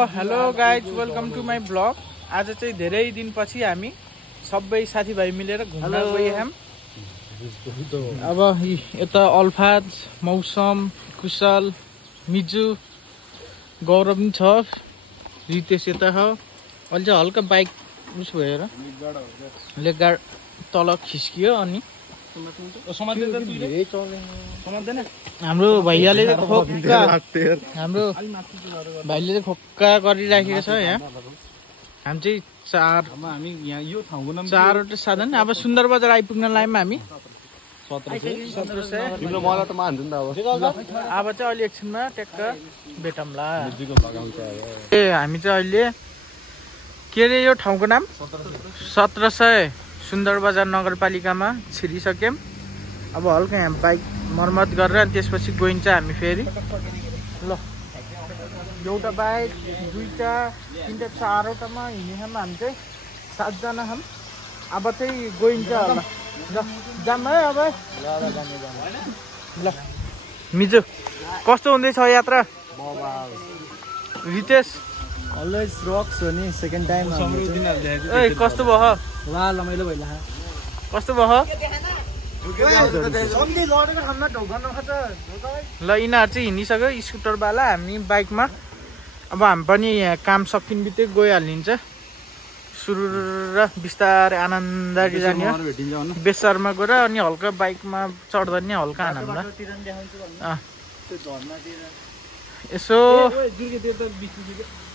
Hello guys, welcome to my blog. आज चाहिँ धेरै दिनपछि हामी सबै साथीभाइ मिलेर घुम्न गयौँ। अब यता अल्फाज, मौसम, कुशल, मिजु, गौरव पनि छ, रितेश यता हो। अहिले चाहिँ हल्का बाइक उस भएर लेगगाड तल खिस्कियो अनि हाम्रो भैयाले खोक्का गरिराखेको छ। यहाँ हामी चाहिँ चारवटा साधन अब सुन्दर बजार आइपुग्न लायौँ हामी। अब चाहिँ अहिले एकछिनमा ट्याक्क भेटौँला। हामी चाहिँ अहिले के अरे यो ठाउँको नाम 1700 सुन्दर बजार नगरपालिकामा छिरिसक्यौँ। अब हल्का यहाँ बाइक मर्मत गरेर अनि त्यसपछि गइन्छ हामी फेरि। ल एउटा बाइक, दुईवटा, तिनवटा, चारवटामा हिँड्यौँ हामी चाहिँ 7 जना छौँ। अब चाहिँ गइन्छ होला। जाम है अब। ल मिजु कस्तो हुँदैछ यात्रा? रितेश अलवेज रक्स हो नि। सेकेन्ड टाइम कस्तो भयो? रमाइलो भइला। कस्तो भयो? ल यिनीहरू चाहिँ हिँडिसक्यो स्कुटरवाला, हामी बाइकमा। अब हामी पनि यहाँ काम सकिन बित्तिकै गइहालिन्छ। सुरु र बिस्तारै आनन्दरी जाने हो। बेसारमा गएर अनि हल्का बाइकमा चढ्दा नि हल्का आनन्द। यसो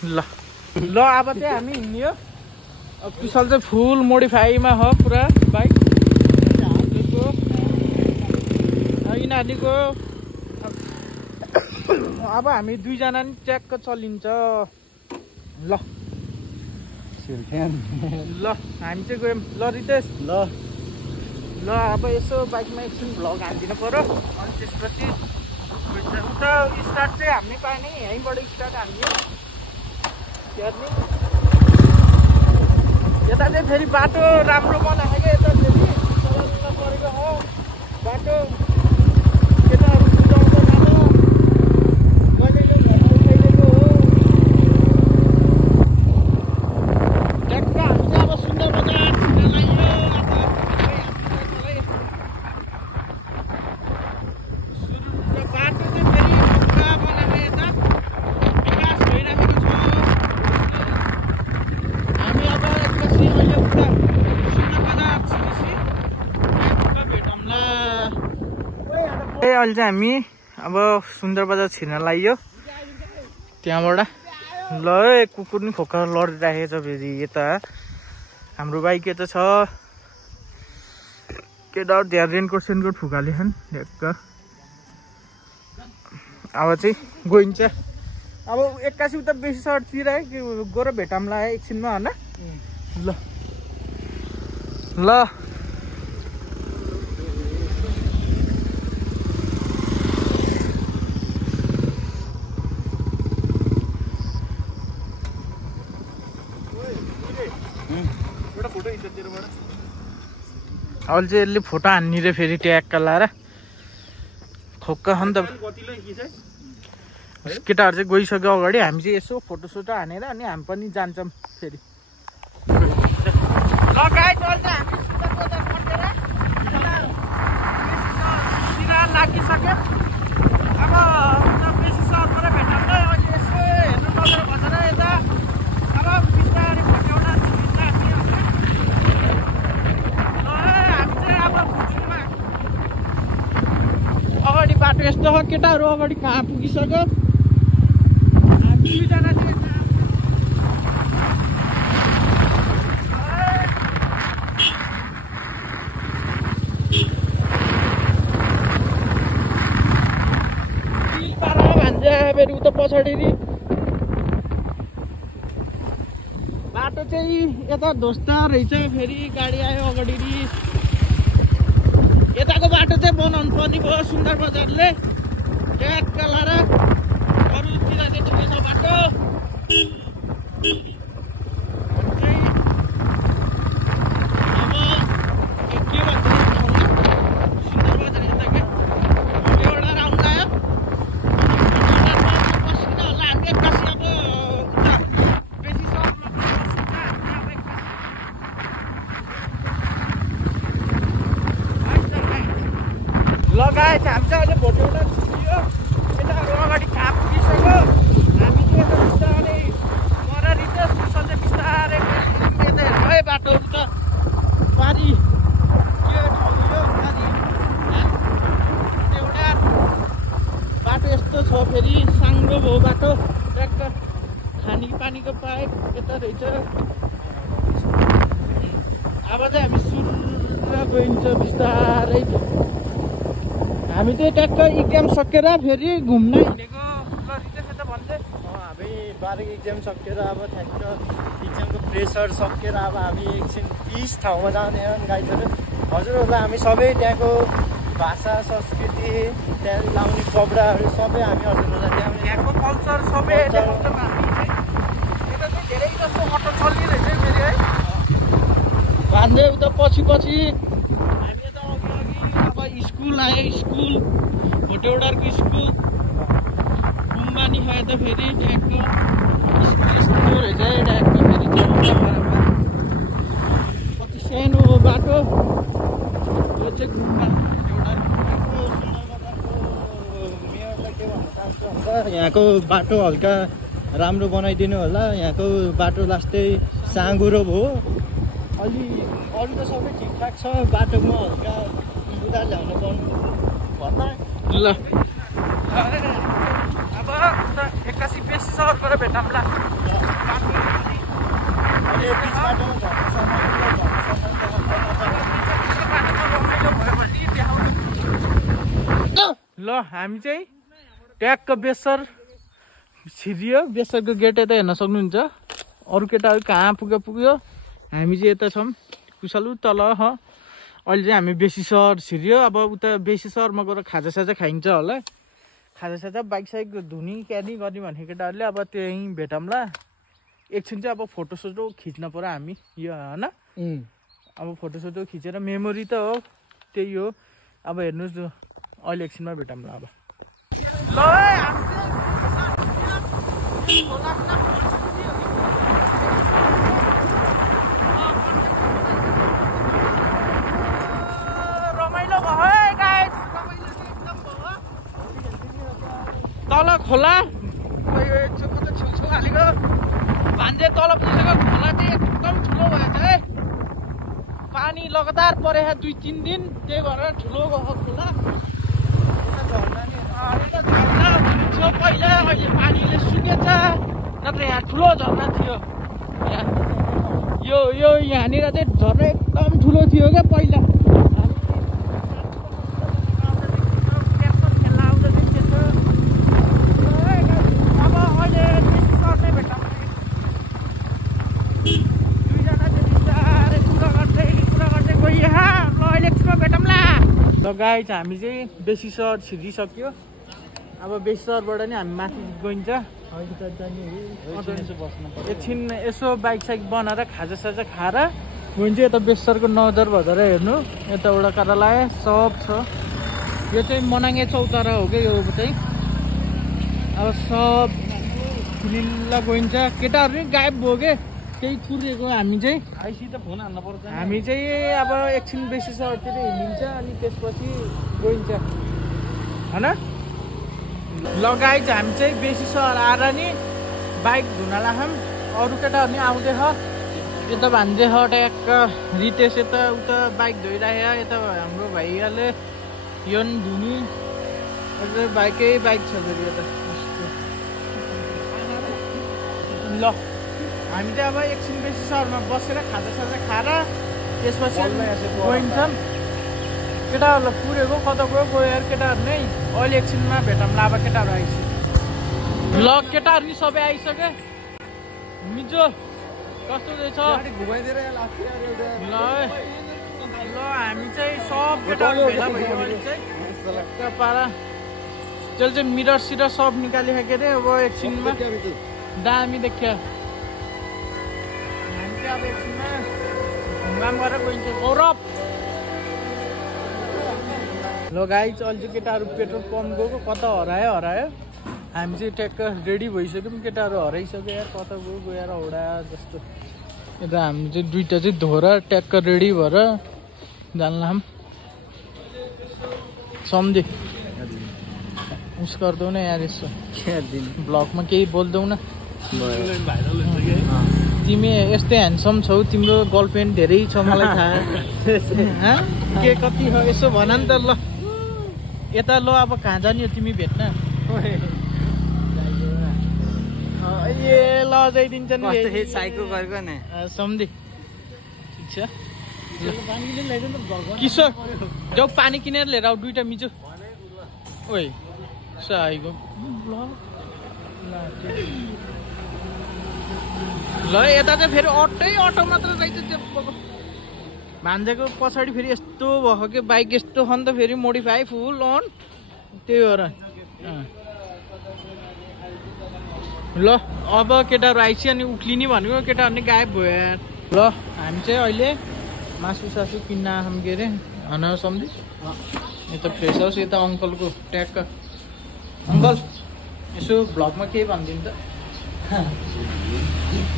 ल ल अब चाहिँ हामी हिँड्यो। कुशल चाहिँ फुल मोडिफाईमा हो पुरा बाइक। यिनीहरूको अब हामी दुईजना नि ट्याक्क चलिन्छ। ल ल हामी चाहिँ गयौँ। ल रितेश ल अब यसो बाइकमा एकछिन भ्लग हालिदिनु पर्यो। अनि त्यसपछि उता स्टार्ट चाहिँ हामी पाएन, यहीँबाट स्टार्ट हाल्यो। यता चाहिँ फेरि बाटो राम्रो बनाएको, यता फेरि चलाउन परेको हो बाटो। केटाहरू बुझाउँछ जानु, कहिले घर उठाइदिएको हो। ट्याक्क हामी चाहिँ अब सुन्दर बजार छिर्न लाग्यो। बाटो चाहिँ फेरि पुरा बनाएको, यता विकास भइरहेको छ। हामी अब एकपछि अहिले उता सुन्दर बजार छिरेपछि भेटौँला। अहिले चाहिँ हामी अब सुन्दर बजार छिर्न लाग्यो त्यहाँबाट। ल कुकुर नि खोक्का लडिराखेको छ फेरि। यता हाम्रो बाइक यता छ। केटाहरू त्यहाँ रेनकोट फुकालेछन् ढ्याक्क। अब चाहिँ गइन्छ। अब 81 उता बेसी सर्टतिर गएर भेटौँला एकछिनमा होइन। ल ल अहिले चाहिँ यसले फोटो हान्ने रे फेरि ट्याक्क लाएर। खोक्का छ नि त केटाहरू चाहिँ गइसक्यो अगाडि। हामी चाहिँ यसो फोटोसोटो हानेर अनि हामी पनि जान्छौँ फेरि। लागिसक्यो। अब बेसी सहरबाट भेटाउँदा अहिले यसो हेर्नु नजर बसेर यता अब बिस्तारै भट्याउन अगाडि बाटो यस्तो हो। केटाहरू अगाडि कहाँ पुगिसक्यो। हामी दुईजना चाहिँ भान्जा फेरि उता पछाडि बाटो चाहिँ यता ध्वस्ता रहेछ। फेरि गाडी आयो अगाडि। यताको बाटो चाहिँ बनाउनु पर्ने भयो सुन्दर बजारले ट्याक्क लाएर। अरूतिर चाहिँ ठिकै छ बाटो। अब के भन्छ सुन्दर बजार यता के एउटा राउन्ड आयो। पसिना होला हामी एक्कासी अब लगाएछ हामी चाहिँ अहिले भोटेउडा छिरियो यताहरू अगाडि घाम पुगिसक्यो हामी चाहिँ यता बिस्तारै पर रितेश चाहिँ बिस्तारै यता हेर्नु है बाटोहरू त पारी के ठाउँ यो पारी भोटेउडा बाटो यस्तो छ फेरि साङ्गो भयो बाटो ट्र्याक्टर खानेपानीको पाइप यता रहेछ अब चाहिँ हामी सुरुमा गइन्छ बिस्तारै हामी चाहिँ ट्याक्क इक्जाम सकेर फेरि घुम्न हिँडेको ल रितेश त भन्छ हामी 12 एक्जाम सकेर अब ठ्याक्क एक्जामको प्रेसर सकेर अब हामी एकछिन 30 ठाउँमा जाने गाइडहरू हजुरहरूलाई हामी सबै त्यहाँको भाषा संस्कृति त्यहाँ लाउने कपडाहरू सबै हामी हजुरहरूलाई देखाउने यहाँको कल्चर सबै देखाउँछौँ हामी यता चाहिँ धेरै जस्तो अटो चलिरहेछ फेरि है भान्जे उता पछि हामी यता अघि अब स्कुल आयो स्कुल भोटेउडाको स्कुल गुम्बानी भयो त फेरि ट्याक्क स्कुल रहेछ है ट्याक्क फेरि कति सानो बाटो यो चाहिँ गुम्बा यहाँको बाटो हल्का राम्रो बनाइदिनु होला यहाँको बाटो लास्टै साँगुरो भयो अलि अरू त सबै ठिकठाक छ बाटोमा हल्का सुधार ल्याउनु पर्नु भन्दा ल अब एक्कासी बेसी सहरबाट भेटौँला ल हामी चाहिँ ट्याक्क बेसर छिरियो बेसरको गेट यता हेर्न सक्नुहुन्छ अरू केटाहरू कहाँ पुग्यो हामी चाहिँ यता छौँ कुशल तल अहिले चाहिँ हामी बेसी सहर छिरियो अब उता बेसी सहरमा गएर खाजासाजा खाइन्छ होला खाजासाजा बाइक साइक धुनी क्यानी गर्ने भने केटाहरूले अब त्यहीँ भेटौँला एकछिन चाहिँ अब फोटोसोटो खिच्न पर्यो हामी यो होइन अब फोटोसोटो खिचेर मेमोरी त हो त्यही हो अब हेर्नुहोस् अहिले एकछिनमा भेटौँला अब ल रमाइलो भयो है गाइस तल खोला छेउछेउ हालेको भान्जे तल पुगेको खोला चाहिँ एकदम ठुलो भएछ है पानी लगातार परेको 2-3 दिन त्यही भएर ठुलो भएको खोला झर्ना थियो पहिला अहिले पानीले सुकेछ नत्र यहाँ ठुलो झर्ना थियो यो यहाँनिर चाहिँ झर्ना एकदम ठुलो थियो क्या पहिला ल गाइस हामी चाहिँ बेसी सहर छिरिसक्यो अब बेसी सहरबाट नि हामी माथि गइन्छ एकछिन यसो बाइक साइक बनाएर खाजासाजा खाएर गइन्छ यता बेसरको नजर बजार हेर्नु यता एउटा कार्यालय सब छ यो चाहिँ मनाङे चौतारा हो क्या यो चाहिँ अब सब लिल्ला गइन्छ केटाहरू नि गायब भयो के केही कुरेको हामी चाहिँ आइसित फोन हाल्नु पर्छ हामी चाहिँ अब एकछिन बेसी सहरतिर हिँडिन्छ अनि त्यसपछि गइन्छ होइन लगाइन्छ हामी चाहिँ बेसी सहर आएर नि बाइक धुन लाग्छौँ अरू केटाहरू नि आउँदैछ यता भान्जे ट्याक्क रितेश यता उता बाइक धोइरहेको यता हाम्रो भाइहरूले यो नि धुनी बाइक छ फेरि यता ल हामी चाहिँ अब एकछिन बेसी सहरमा बसेर खाजासाजा खाएर त्यसपछि गइन्छौँ केटाहरूलाई पुरेको कता गयो यार केटाहरू नै अहिले एकछिनमा भेटौँला अब केटाहरू आइसक्यो ल केटाहरू नि सबै आइसक्यो मिजो कस्तो रहेछ ल हामी चाहिँ सब केटाहरू भेला भयो अहिले चाहिँ पारा त्यसले चाहिँ मिरर सिरर सब निकालेको के अरे अब एकछिनमा दामी देखियो हामी चाहिँ अब एकछिनमा घुमघाम गरेर गइन्छ गौरव ल गाइस अहिले चाहिँ केटाहरू पेट्रोल पम्प गएको कता हरायो हामी चाहिँ ट्याक्क रेडी भइसक्यौँ केटाहरू हराइसक्यो यार कता गयो यार हौडा जस्तो यता हामी चाहिँ दुइटा चाहिँ धोएर ट्याक्क रेडी भएर जान्लाम सम्झे उस गरिदेऊ न यार यसो ब्लगमा केही बोल्देऊ न तिमी यस्तै ह्यान्डसम छौ तिम्रो गर्लफ्रेन्ड धेरै छ मलाई थाहा के कति हो यसो भन नि त ल यता ल अब कहाँ जाने हो तिमी भेट्न ए ल जाइदिन्छ नि सम्झे ठिक छ किशोर जाऊ पानी किनेर लिएर आऊ 2टा मिचो ओइ साइको ल यता चाहिँ फेरि अटो मात्र रहेछ भान्जेको पछाडि फेरि यस्तो भएको के बाइक यस्तो छ नि त फेरि मोडिफाई फुल अन त्यही भएर ल अब केटाहरू आइसक्यो अनि उक्लिने भनेको केटाहरू नि गायब भयो यार ल हामी चाहिँ अहिले मासु सासु किन्न आँखौँ के अरे हन सम्झि यता फ्रेस हाउस यता अङ्कलको ट्याक्क अङ्कल यसो भ्लगमा केही भनिदिनु त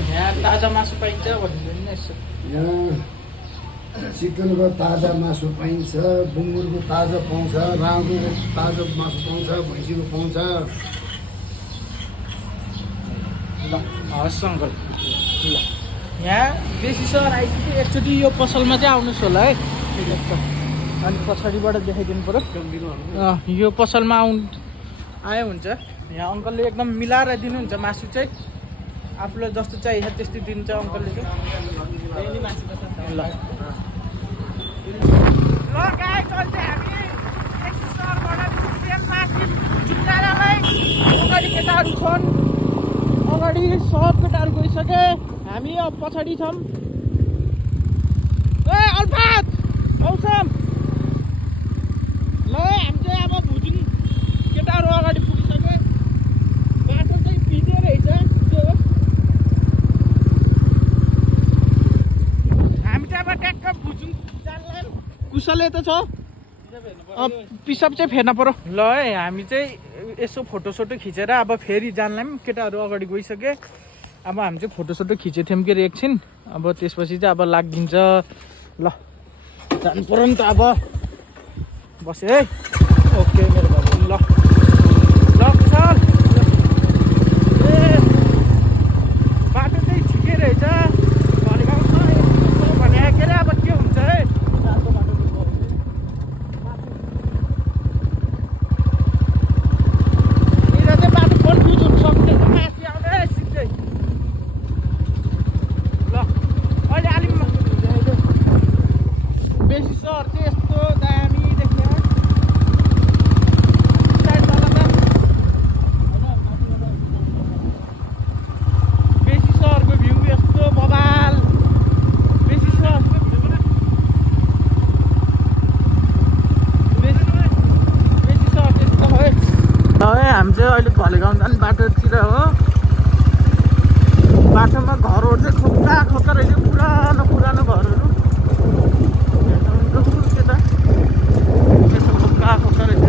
यहाँ ताजा मासु पाइन्छ भनिदिनु नि यसो चिकनको ताजा मासु पाइन्छ बुङ्गुरको ताजा पाउँछ राँगोको ताजा मासु पाउँछ भैँसीको पाउँछ ल हस् अङ्कल ल यहाँ बेसी सहर आइसक्यो एकचोटि यो पसलमा चाहिँ आउनुहोस् होला है अनि पछाडिबाट देखाइदिनु पर्यो यो पसलमा आयो हुन्छ यहाँ अङ्कलले एकदम मिलाएर दिनुहुन्छ मासु चाहिँ आफूलाई जस्तो चाहियो त्यस्तै दिन्छ अङ्कलले चाहिँ ल गाइस अहिले हामी सहरबाट अगाडि केटाहरू छन् अगाडि सब केटाहरू गइसके हामी अब पछाडि छौँ ए अल्फात मौसम ल हामी चाहिँ अब भुजुङ केटाहरू अगाडि पुगिसके बाटो चाहिँ भिडियो रहेछ हामी चाहिँ अब ट्याक्क भुजुङ जान्ला कुशल यता छ पिसअप चाहिँ फेर्न पर्यो ल है हामी चाहिँ यसो फोटोसोटो खिचेर अब फेरि जान्लाम केटाहरू अगाडि गइसके अब हामी चाहिँ फोटोसोटो खिचेको थियौँ के अरे एकछिन अब त्यसपछि चाहिँ अब लागिन्छ ल जानु पर्यो नि त अब बसे है ओके मेरो बाबु ल ल कुशल ए बाटो चाहिँ ठिकै रहेछ भने के अरे अब के हुन्छ है हामी चाहिँ अहिले घलेगाउँ जाने बाटोतिर हो बाटोमा घरहरू चाहिँ खोक्का खोक्का रहेछ पुरानो पुरानो घरहरू त्यता यसो खोक्का खोक्का रहेछ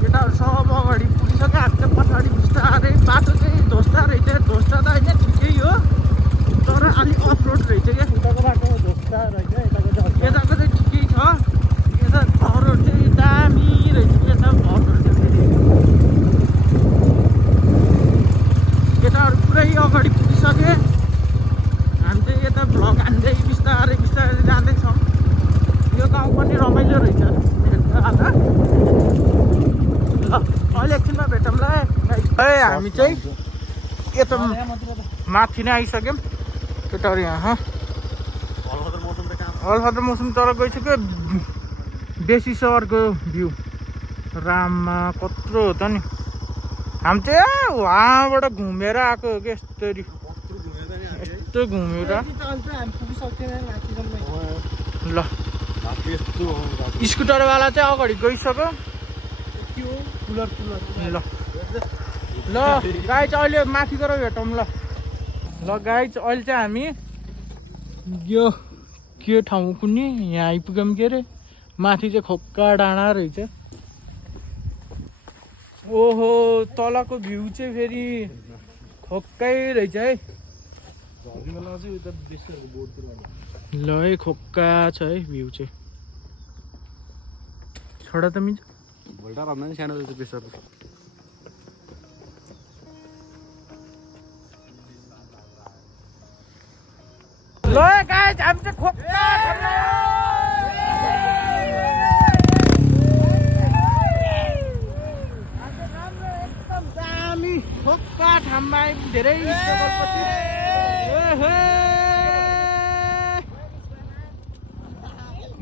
केटाहरू सब अगाडि पुगिसक्यो हामी चाहिँ पछाडि बिस्तारै बाटो चाहिँ धोस्टा रहेछ धोस्टा त होइन ठिकै हो तर अलिक अफ रोड रहेछ क्या उताको बाटो धोस्टा रहेछ यताको चाहिँ ठिकै छ घरहरू चाहिँ दामी रहेछ यता घरहरू चाहिँ फेरि केटाहरू पुरै अगाडि पुगिसके हामी चाहिँ यता भ्लग हान्दै बिस्तारै बिस्तारै जाँदैछौँ यो गाउँ पनि रमाइलो रहेछ ल अहिले एकछिनमा भेटौँला है हामी चाहिँ यता माथि नै आइसक्यौँ केटाहरू यहाँ अलफातर मौसम तर गइसक्यो बेसी सहरको भ्यू राममा कत्रो हो त नि हामी चाहिँ वहाँबाट घुमेर आएको हो कि यस्तो घुमेर ल स्कुटरवाला चाहिँ अगाडि गइसक्यो ल ल गाई चाहिँ अहिले माथि गएर भेटौँ ल गाई चाहिँ अहिले चाहिँ हामी यो के ठाउँ कुनै यहाँ आइपुग्यौँ के अरे माथि चाहिँ खोक्का डाँडा रहेछ ओहो तलको भ्यू चाहिँ फेरि खोक्कै रहेछ है ल है खोक्का छ है भ्यू चाहिँ छोडा त मिल्छ भोल्टा भन्दा नि सानो जस्तो प्रेसर ल गाइस हामी चाहिँ खोक्का एकदम दामी खोक्का ठाउँमा धेरै स्ट्रगलपछि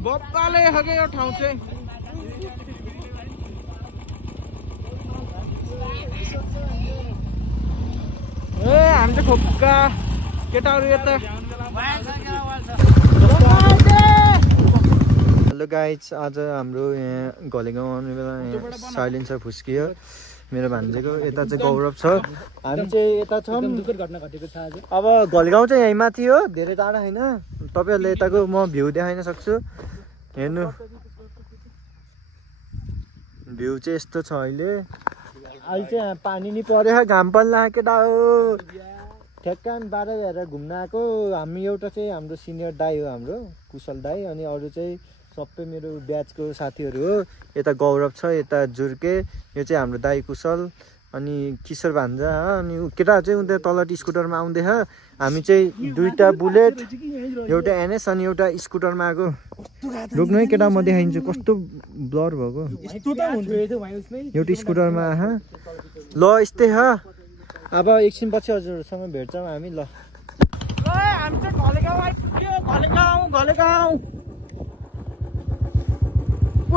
बप्पाले हगे यो ठाउँ चाहिँ हामी चाहिँ खोक्का केटाहरू यता हेलो गाइज आज हाम्रो यहाँ घलेगाउँ आउने बेला यहाँ साइलेन्सर फुस्कियो मेरो भान्जेको यता चाहिँ गौरव छ हामी चाहिँ यता छौँ घटना घटेको छ आज अब घलेगाउँ चाहिँ यहीँ माथि हो धेरै टाढा होइन तपाईँहरूले यताको म भ्यू देखाइन सक्छु हेर्नु भ्यू चाहिँ यस्तो छ अहिले चाहिँ पानी नि पर्यो घाम पनि लाग्यो केटा हो ठ्याक्कान 12 भएर घुम्न आएको हामी एउटा चाहिँ हाम्रो सिनियर दाई हो हाम्रो कुशल दाई अनि अरू चाहिँ सबै मेरो ब्याचको साथीहरू हो यता गौरव छ यता जुर्के यो चाहिँ हाम्रो दाई कुशल अनि किशोर भान्जा अनि केटाहरू चाहिँ उनीहरू तल स्कुटरमा आउँदैछ हामी चाहिँ दुईटा बुलेट एउटा एनएस अनि एउटा स्कुटरमा आएको रोक्नु है केटा म देखाइदिन्छु कस्तो ब्लर भएको एउटा स्कुटरमा ल यस्तै ह अब एकछिन पछि हजुरहरूसँग भेट्छौँ हामी ल हामी चाहिँ घलेगाउँ आइपुग्यो घलेगाउँ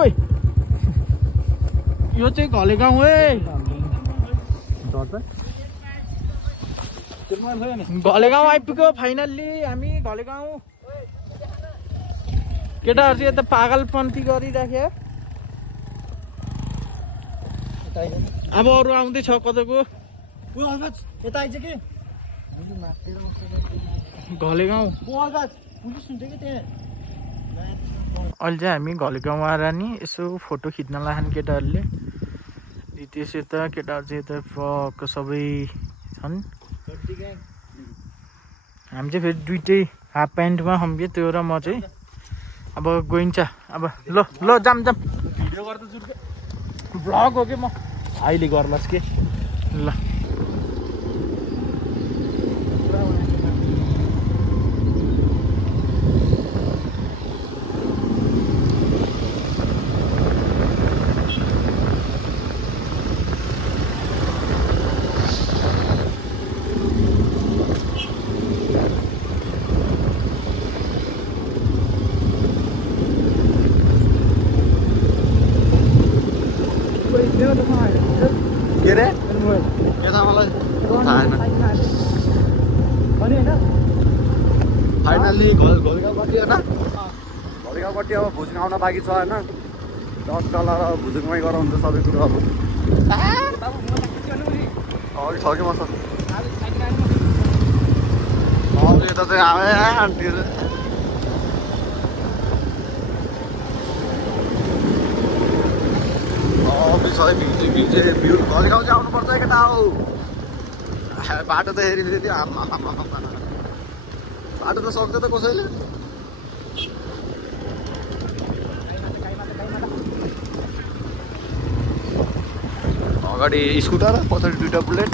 ओइ यो चाहिँ घलेगाउँ है घलेगाउँ आइपुग्यो फाइनल्ली हामी घलेगाउँ केटाहरू चाहिँ यता पागलपन्थी गरिराख्यो अब अरू आउँदैछ कतैको घलेगाउँ अहिले चाहिँ हामी घलेगाउँ आएर नि यसो फोटो खिच्न लाग्छन् केटाहरूले रितेश यता केटाहरू चाहिँ यता पक्क सबै छन् हामी चाहिँ फेरि दुइटै हाफ प्यान्टमा खम्क्यो त्यो र म चाहिँ अब गइन्छ अब ल जाम भिडियो गर्दा जुर्के भ्लग हो कि म अहिले गर्लास् के ल के रे यता मलाई थाहा छैन फाइनल्ली घलेगाउँपट्टि होइन घलेगाउँपट्टि अब भुजुङ आउन बाँकी छ होइन टक्कल र भुजुङमै गराउँछ सबै कुरो अब अघि छ कि मसँग यता चाहिँ आए आन्टीहरू भ्यू घलेगाउँ चाहिँ आउनुपर्छ केटा हो बाटो त हेरी फेरि बाटो त सक्छ त कसैले अगाडि स्कुटर पछाडि दुईटा बुलेट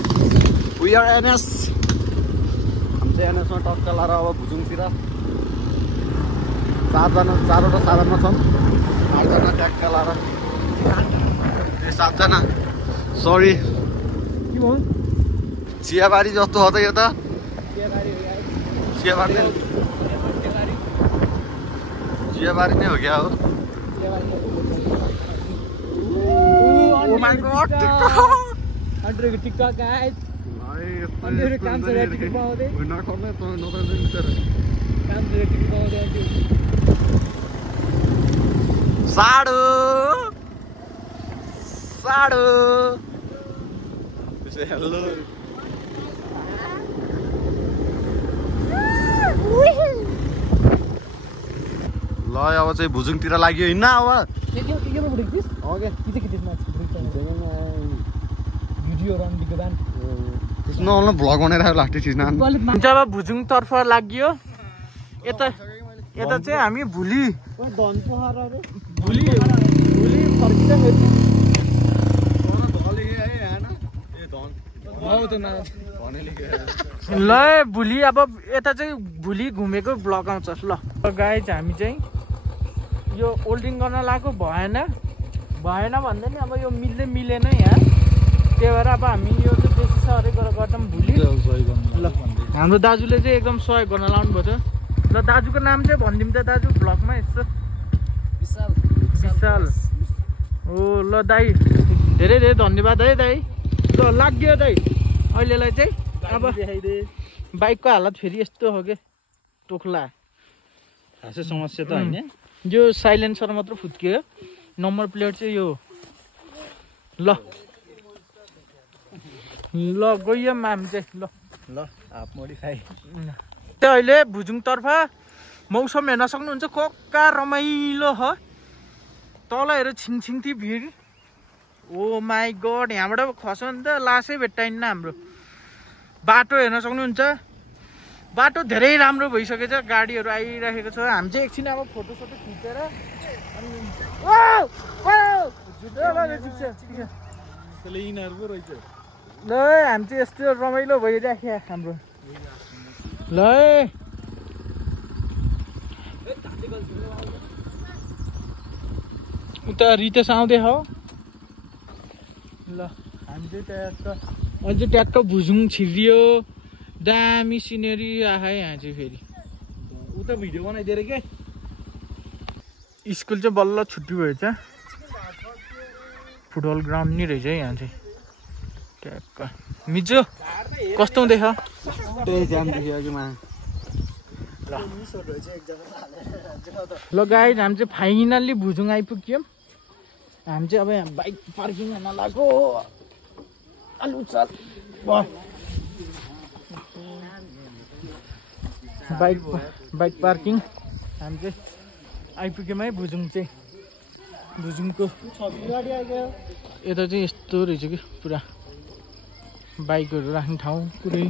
वी आर एनएस हामी चाहिँ एनएसमा टक्क लाएर अब भुजुङतिर चारवटा साधनमा छौँ 8जना ट्याक्क लाएर 7जना सरी चियाबारी जस्तो हो त यो त चियाबारी नै हो क्या हो Oh my god, TikTok guys. काम से टिकट पाउँदै नखर्ने त नत्र काम से टिकट पाउँदै साडो हेलो ल अब चाहिँ भुजुङतिर लाग्यो हिँड्न अब भ्लग बनाएर लाग्थ्यो जब भुजुङ तर्फ लाग्यो यता यता चाहिँ हामी भुली धनपोखरा भुली फर्किँदाखेरि ल भुली अब यता चाहिँ भुली घुमेको ब्लग आउँछ ल गाइज हामी चाहिँ यो ओल्डिङ गर्न लागेको भएन भन्दा नि अब यो मिलेन यहाँ त्यही भएर अब हामी यो चाहिँ बेसी सहरै गर्दा भुली ल हाम्रो दाजुले चाहिँ एकदम सहयोग गर्न लाउनु भएको थियो ल दाजुको नाम चाहिँ भनिदिउँ त दाजु ब्लगमा यस्तो विशाल हो ल दाइ धेरै धेरै धन्यवाद है दाइ ल लाग्यो दाइ अहिलेलाई चाहिँ अब बाइकको हालत फेरि यस्तो हो कि टोक्ला खासै समस्या त होइन यो साइलेन्सर मात्र फुत्कियो नम्बर प्लेट चाहिँ यो ल गयो हामी चाहिँ ल हाफ मोडिफाई त्यो अहिले भुजुङतर्फ मौसम हेर्न सक्नुहुन्छ कक्का रमाइलो हो तल हेर छिङछिङथी भिड ओ माई गड यहाँबाट खस्यो भने त लासै भेट्टाइन्न हाम्रो बाटो हेर्न सक्नुहुन्छ बाटो धेरै राम्रो भइसकेछ गाडीहरू आइरहेको छ हामी चाहिँ एकछिन अब फोटोसोटो खिचेर ल हामी चाहिँ यस्तो रमाइलो भइराख्यो हाम्रो ल उता रितेश आउँदै हो ल हामी चाहिँ ट्याक्क अझै ट्याक्क भुजुङ छिरियो दामी सिनेरी आयो यहाँ चाहिँ फेरि उता भिडियो बनाइदिएर के स्कुल चाहिँ बल्ल छुट्टी भएछ फुटबल ग्राउन्ड नि रहेछ यहाँ चाहिँ ट्याक्क मिजो कस्तो हुँदैछ ल गाइज हामी चाहिँ फाइनल्ली भुजुङ आइपुग्यौँ हामी चाहिँ अब यहाँ बाइक पार्किङ हेर्न लाग्यो आलु चल बाइक पार्किङ हामी चाहिँ आइपुग्यौँ है भुजुङ चाहिँ भुजुङको यता चाहिँ यस्तो रहेछ कि पुरा बाइकहरू राख्ने ठाउँ पुरै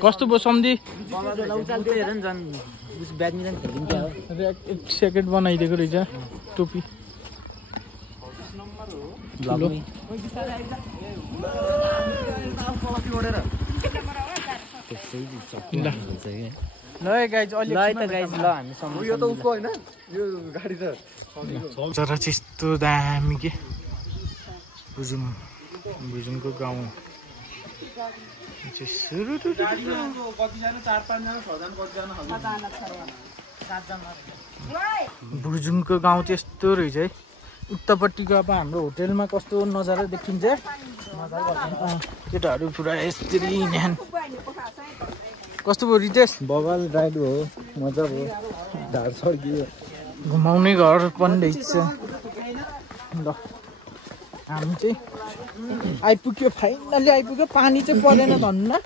कस्तो भयो सम्झी एक सेकेन्ड बनाइदिएको रहेछ टोपी जरा चाहिँ यस्तो दामी के भुजुङको गाउँ भुजुङको गाउँ चाहिँ यस्तो रहेछ है उत्तापट्टिको अब हाम्रो होटेलमा कस्तो नजारा देखिन्छ केटाहरू पुरा यसरी न्यान कस्तो भयो रितेश बगाल राइड हो मजा भयो ढाड सर्कियो घुमाउने घर पनि रहेछ ल हामी चाहिँ आइपुग्यो फाइनली आइपुग्यो पानी चाहिँ परेन धन्न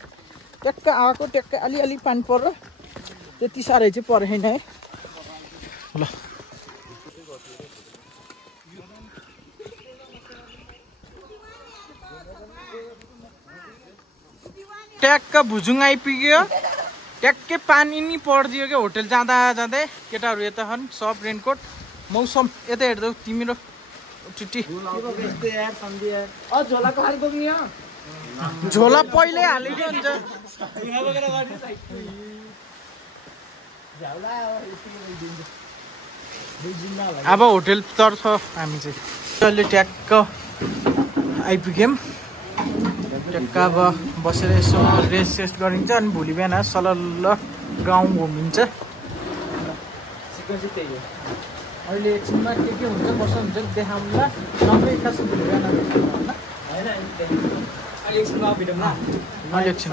ट्याक्क आएको ट्याक्क अलिअलि पानी पर्यो त्यति साह्रै चाहिँ परेन है ल ट्याक्क भुजुङ आइपुग्यो ट्याक्कै पानी नि परिदियो क्या होटेल जाँदा जाँदै केटाहरू यता छन् सब रेनकोट मौसम यता हेर्दै तिम्रो चिट्ठी झोला पहिल्यै हालेको हुन्छ अब होटेलतर्फ हामी चाहिँ अहिले ट्याक्क आइपुग्यौँ ट्याक्क अब बसेर यसो रेस्ट गरिन्छ अनि भोलि बिहान सलल्ल गाउँ घुमिन्छ अहिले एकछिनमा के हुन्छ कसो हुन्छ देखाउँला नभए खास भोलि बिहान एकछिन